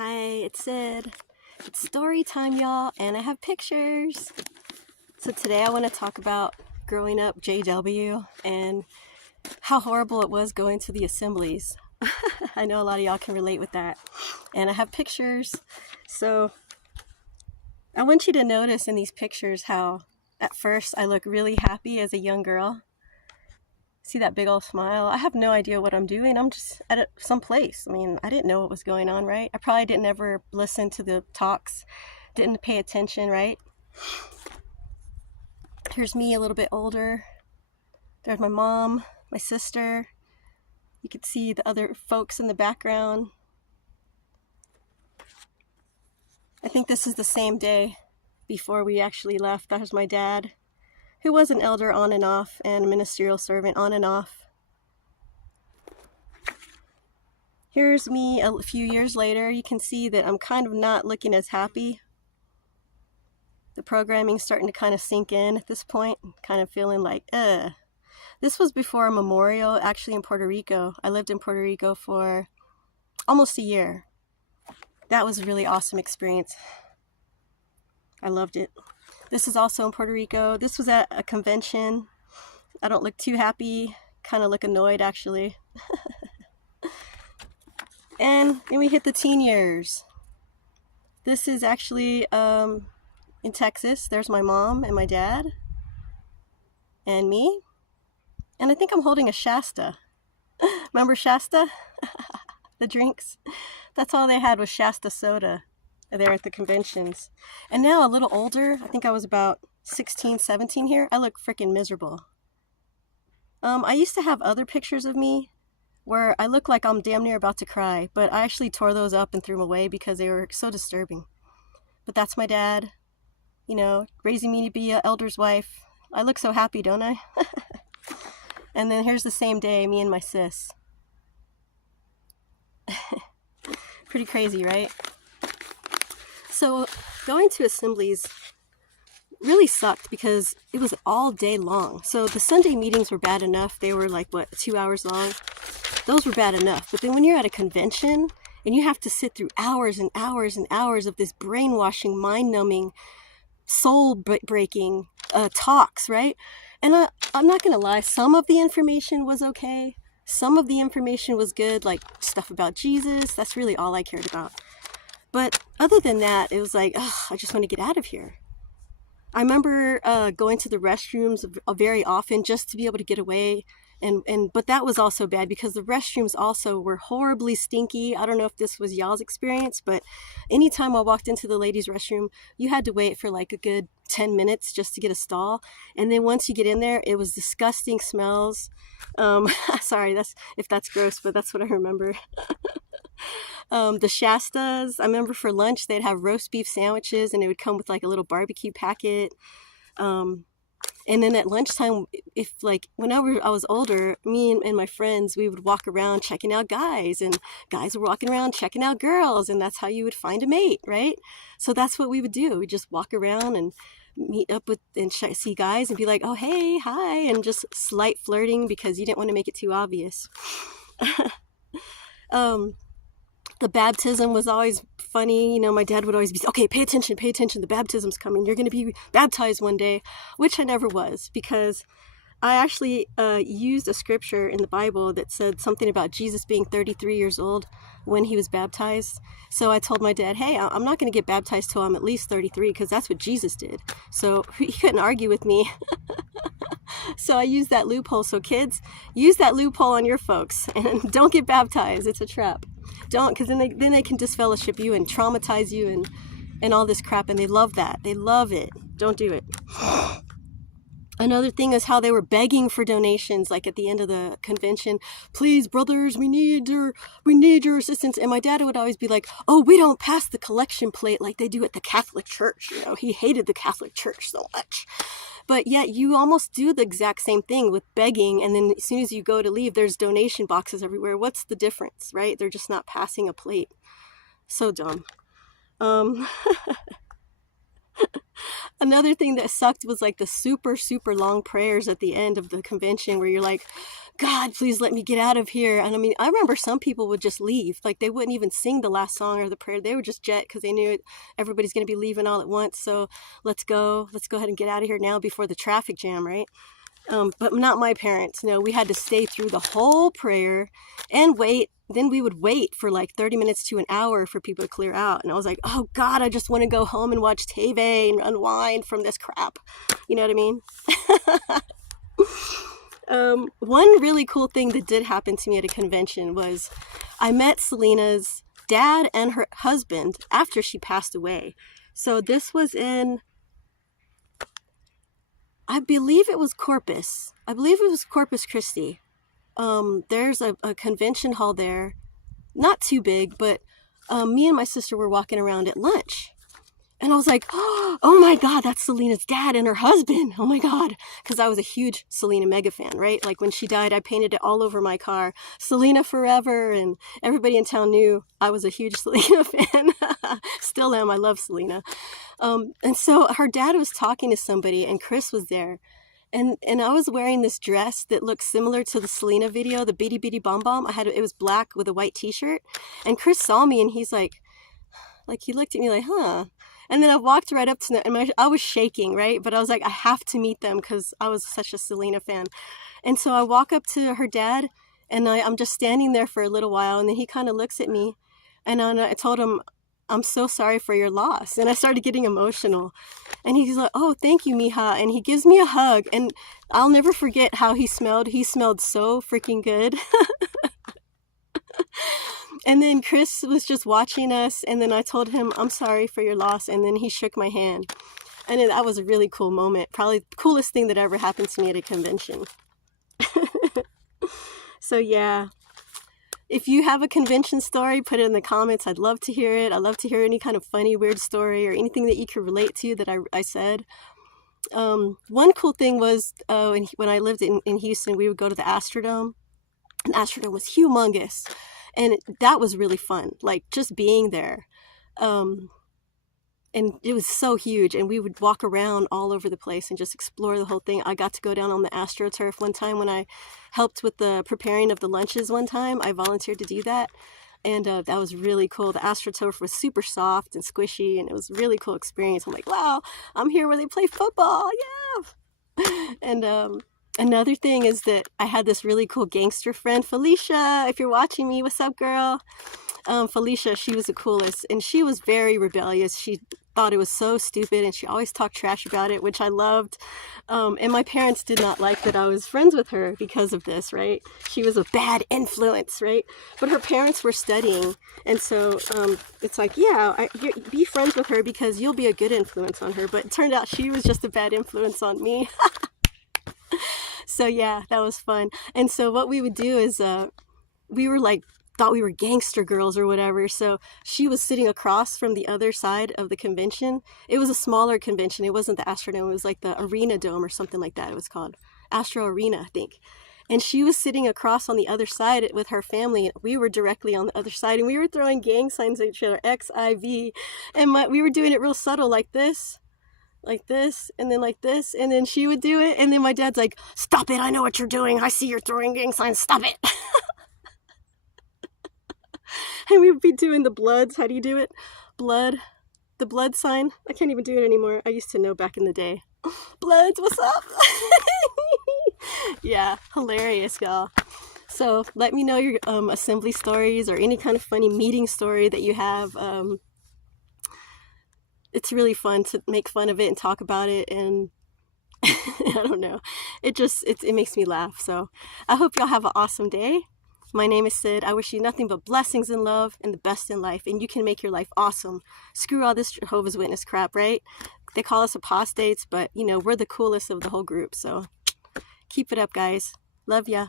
Hi, it's Sid. It's story time, y'all, and I have pictures. So today I want to talk about growing up JW and how horrible it was going to the assemblies. I know a lot of y'all can relate with that. And I have pictures. So I want you to notice in these pictures how at first I look really happy as a young girl. See that big old smile? I have no idea what I'm doing. I'm just at some place. I mean, I didn't know what was going on, right? I probably didn't ever listen to the talks, didn't pay attention, right? Here's me a little bit older. There's my mom, my sister. You can see the other folks in the background. I think this is the same day before we actually left. That was my dad, who was an elder on and off and a ministerial servant on and off. Here's me a few years later. You can see that I'm kind of not looking as happy. The programming's starting to kind of sink in at this point, kind of feeling like, This was before a memorial, actually in Puerto Rico. I lived in Puerto Rico for almost a year. That was a really awesome experience. I loved it. This is also in Puerto Rico. This was at a convention. I don't look too happy, kind of look annoyed actually. And then we hit the teen years. This is actually in Texas. There's my mom and my dad and me. And I think I'm holding a Shasta. Remember Shasta? The drinks? That's all they had was Shasta soda there at the conventions. And now a little older, I think I was about 16, 17 here. I look freaking miserable. I used to have other pictures of me where I look like I'm damn near about to cry, but I actually tore those up and threw them away because they were so disturbing. But that's my dad, you know, raising me to be an elder's wife. I look so happy, don't I? And then here's the same day, me and my sis. Pretty crazy, right? So going to assemblies really sucked because it was all day long. So the Sunday meetings were bad enough. They were like, 2 hours long? Those were bad enough. But then when you're at a convention and you have to sit through hours and hours and hours of this brainwashing, mind-numbing, soul-breaking talks, right? And I'm not going to lie, some of the information was okay. Some of the information was good, like stuff about Jesus. That's really all I cared about. But other than that, it was like, I just want to get out of here. I remember going to the restrooms very often just to be able to get away. But that was also bad because the restrooms also were horribly stinky. I don't know if this was y'all's experience, but anytime I walked into the ladies' restroom, you had to wait for like a good 10 minutes just to get a stall. And then once you get in there, it was disgusting smells. Sorry, if that's gross, but that's what I remember. The Shastas, I remember for lunch, they'd have roast beef sandwiches and it would come with like a little barbecue packet. And then at lunchtime, whenever I was older, me and my friends, we would walk around checking out guys, and guys were walking around checking out girls, and that's how you would find a mate, right? So that's what we would do. We'd just walk around and meet up with and see guys and be like, oh, hey, hi, and just slight flirting because you didn't want to make it too obvious. The baptism was always funny. You know, my dad would always be, okay, pay attention, the baptism's coming. You're going to be baptized one day, which I never was because I actually used a scripture in the Bible that said something about Jesus being 33 years old when he was baptized. So I told my dad, hey, I'm not going to get baptized till I'm at least 33 because that's what Jesus did. So he couldn't argue with me. So I used that loophole. So kids, use that loophole on your folks and don't get baptized. It's a trap. Don't, because then they can disfellowship you and traumatize you and all this crap. And they love that. They love it. Don't do it. Another thing is how they were begging for donations, like at the end of the convention. Please, brothers, we need your assistance. And my dad would always be like, oh, we don't pass the collection plate like they do at the Catholic Church. You know, he hated the Catholic Church so much. But yet you almost do the exact same thing with begging. And then as soon as you go to leave, there's donation boxes everywhere. What's the difference, right? They're just not passing a plate. So dumb. Another thing that sucked was like the super, super long prayers at the end of the convention where you're like, God, please let me get out of here. And I mean, I remember some people would just leave. Like they wouldn't even sing the last song or the prayer. They would just jet because they knew everybody's going to be leaving all at once. So let's go ahead and get out of here now before the traffic jam, right? But not my parents. No, we had to stay through the whole prayer and wait. Then we would wait for like 30 minutes to an hour for people to clear out. And I was like, oh God, I just want to go home and watch TV and unwind from this crap. You know what I mean? One really cool thing that did happen to me at a convention was I met Selena's dad and her husband after she passed away. So this was in, I believe it was Corpus. I believe it was Corpus Christi. There's a convention hall there, not too big, but me and my sister were walking around at lunch. And I was like, oh my God, that's Selena's dad and her husband. Oh my God. Because I was a huge Selena mega fan, right? Like when she died, I painted it all over my car, Selena forever. And everybody in town knew I was a huge Selena fan. Still am. I love Selena. And so her dad was talking to somebody and Chris was there. And I was wearing this dress that looked similar to the Selena video, the Bitty Bitty Bom Bom. It was black with a white t-shirt. And Chris saw me and he's like he looked at me like, huh. And then I walked right up to them, and I was shaking, right? But I was like, I have to meet them because I was such a Selena fan. And so I walk up to her dad, and I'm just standing there for a little while, and then he kind of looks at me, and I told him, I'm so sorry for your loss. And I started getting emotional. And he's like, oh, thank you, mija. And he gives me a hug, and I'll never forget how he smelled. He smelled so freaking good. And then Chris was just watching us, and then I told him, I'm sorry for your loss, and then he shook my hand. And that was a really cool moment, probably the coolest thing that ever happened to me at a convention. So yeah, if you have a convention story, put it in the comments. I'd love to hear it. I'd love to hear any kind of funny, weird story or anything that you could relate to that I said. One cool thing was when I lived in Houston, we would go to the Astrodome. And Astrodome was humongous. And that was really fun, like just being there. And it was so huge. And we would walk around all over the place and just explore the whole thing. I got to go down on the AstroTurf one time when I helped with the preparing of the lunches one time. I volunteered to do that. And that was really cool. The AstroTurf was super soft and squishy. And it was a really cool experience. I'm like, wow, I'm here where they play football. Yeah. And another thing is that I had this really cool gangster friend, Felicia. If you're watching me, what's up, girl? Felicia, she was the coolest, and she was very rebellious. She thought it was so stupid, and she always talked trash about it, which I loved. And my parents did not like that I was friends with her because of this, right? She was a bad influence, right? But her parents were studying, and so it's like, yeah, be friends with her because you'll be a good influence on her. But it turned out she was just a bad influence on me. So yeah, that was fun. And so what we would do is we were like, thought we were gangster girls or whatever. So she was sitting across from the other side of the convention. It was a smaller convention. It wasn't the Astrodome. It was like the Arena Dome or something like that. It was called Astro Arena, I think. And she was sitting across on the other side with her family. And we were directly on the other side. And we were throwing gang signs at each other, XIV. And we were doing it real subtle like this. Like this, and then like this, and then she would do it, and then my dad's like, stop it, I know what you're doing, I see you're throwing gang signs, stop it. And we would be doing the bloods. How do you do it? The blood sign. I can't even do it anymore. I used to know back in the day. Bloods, what's up? Yeah, hilarious, y'all. So let me know your assembly stories or any kind of funny meeting story that you have. It's really fun to make fun of it and talk about it, and I don't know. It makes me laugh. So I hope y'all have an awesome day. My name is Sid. I wish you nothing but blessings and love and the best in life, and you can make your life awesome. Screw all this Jehovah's Witness crap, right? They call us apostates, but you know, we're the coolest of the whole group. So keep it up, guys. Love ya.